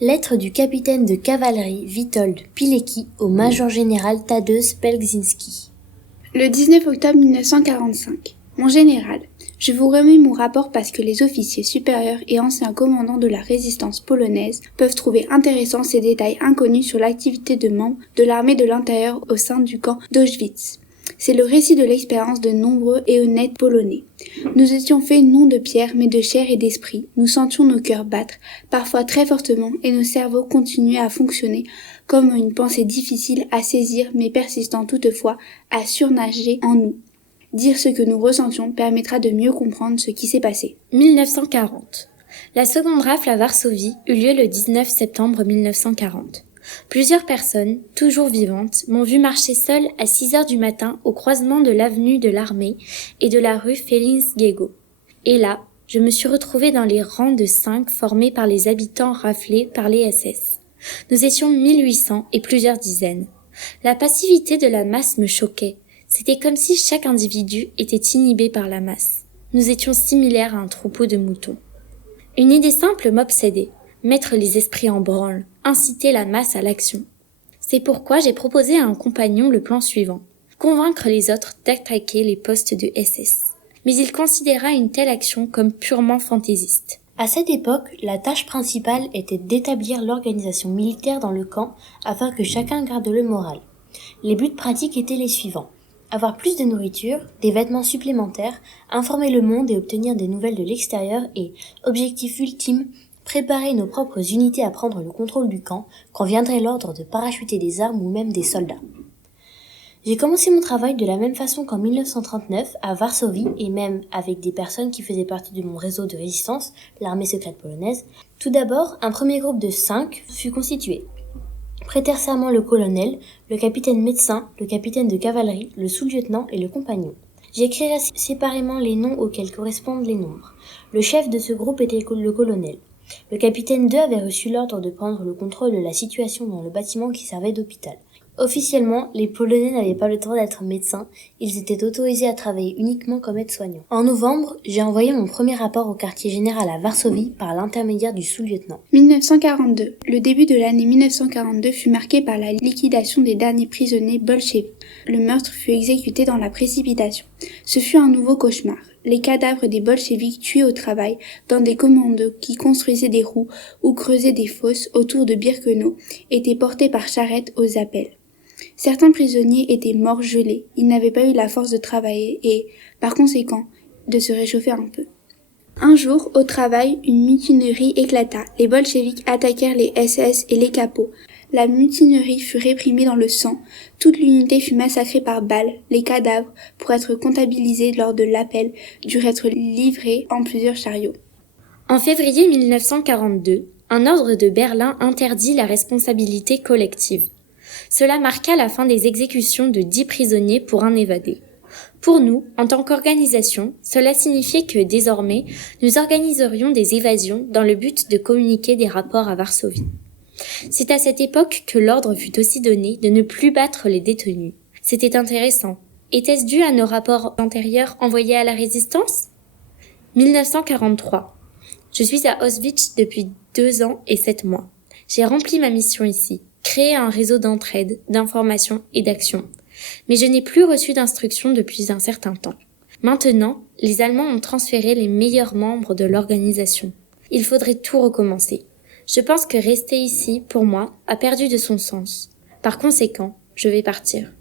Lettre du capitaine de cavalerie Witold Pilecki au major général Tadeusz Pelczynski. Le 19 octobre 1945. Mon général, je vous remets mon rapport parce que les officiers supérieurs et anciens commandants de la résistance polonaise peuvent trouver intéressants ces détails inconnus sur l'activité de membres de l'armée de l'intérieur au sein du camp d'Auschwitz. C'est le récit de l'expérience de nombreux et honnêtes Polonais. Nous étions faits non de pierre mais de chair et d'esprit. Nous sentions nos cœurs battre, parfois très fortement, et nos cerveaux continuaient à fonctionner comme une pensée difficile à saisir mais persistant toutefois à surnager en nous. Dire ce que nous ressentions permettra de mieux comprendre ce qui s'est passé. 1940. La seconde rafle à Varsovie eut lieu le 19 septembre 1940. Plusieurs personnes, toujours vivantes, m'ont vu marcher seule à 6 heures du matin au croisement de l'avenue de l'Armée et de la rue Félix-Guégaud. Et là, je me suis retrouvée dans les rangs de 5 formés par les habitants raflés par les SS. Nous étions 1800 et plusieurs dizaines. La passivité de la masse me choquait. C'était comme si chaque individu était inhibé par la masse. Nous étions similaires à un troupeau de moutons. Une idée simple m'obsédait. Mettre les esprits en branle, inciter la masse à l'action. C'est pourquoi j'ai proposé à un compagnon le plan suivant. Convaincre les autres d'attaquer les postes de SS. Mais il considéra une telle action comme purement fantaisiste. À cette époque, la tâche principale était d'établir l'organisation militaire dans le camp afin que chacun garde le moral. Les buts pratiques étaient les suivants. Avoir plus de nourriture, des vêtements supplémentaires, informer le monde et obtenir des nouvelles de l'extérieur et, objectif ultime, préparer nos propres unités à prendre le contrôle du camp quand viendrait l'ordre de parachuter des armes ou même des soldats. J'ai commencé mon travail de la même façon qu'en 1939 à Varsovie et même avec des personnes qui faisaient partie de mon réseau de résistance, l'armée secrète polonaise. Tout d'abord, un premier groupe de 5 fut constitué. Prêtèrent serment le colonel, le capitaine médecin, le capitaine de cavalerie, le sous-lieutenant et le compagnon. J'écrirai séparément les noms auxquels correspondent les nombres. Le chef de ce groupe était le colonel. Le capitaine 2 avait reçu l'ordre de prendre le contrôle de la situation dans le bâtiment qui servait d'hôpital. Officiellement, les Polonais n'avaient pas le droit d'être médecins, ils étaient autorisés à travailler uniquement comme aides-soignants. En novembre, j'ai envoyé mon premier rapport au quartier général à Varsovie par l'intermédiaire du sous-lieutenant. 1942. Le début de l'année 1942 fut marqué par la liquidation des derniers prisonniers bolcheviks. Le meurtre fut exécuté dans la précipitation. Ce fut un nouveau cauchemar. Les cadavres des bolcheviks tués au travail dans des commandos qui construisaient des roues ou creusaient des fosses autour de Birkenau étaient portés par charrette aux appels. Certains prisonniers étaient morts gelés, ils n'avaient pas eu la force de travailler et, par conséquent, de se réchauffer un peu. Un jour, au travail, une mutinerie éclata. Les bolcheviks attaquèrent les SS et les capots. La mutinerie fut réprimée dans le sang. Toute l'unité fut massacrée par balles. Les cadavres, pour être comptabilisés lors de l'appel, durent être livrés en plusieurs chariots. En février 1942, un ordre de Berlin interdit la responsabilité collective. Cela marqua la fin des exécutions de 10 prisonniers pour un évadé. Pour nous, en tant qu'organisation, cela signifiait que, désormais, nous organiserions des évasions dans le but de communiquer des rapports à Varsovie. C'est à cette époque que l'ordre fut aussi donné de ne plus battre les détenus. C'était intéressant. Était-ce dû à nos rapports antérieurs envoyés à la résistance ? 1943. Je suis à Auschwitz depuis 2 ans et 7 mois. J'ai rempli ma mission ici, créer un réseau d'entraide, d'information et d'action. Mais je n'ai plus reçu d'instructions depuis un certain temps. Maintenant, les Allemands ont transféré les meilleurs membres de l'organisation. Il faudrait tout recommencer. Je pense que rester ici, pour moi, a perdu de son sens. Par conséquent, je vais partir.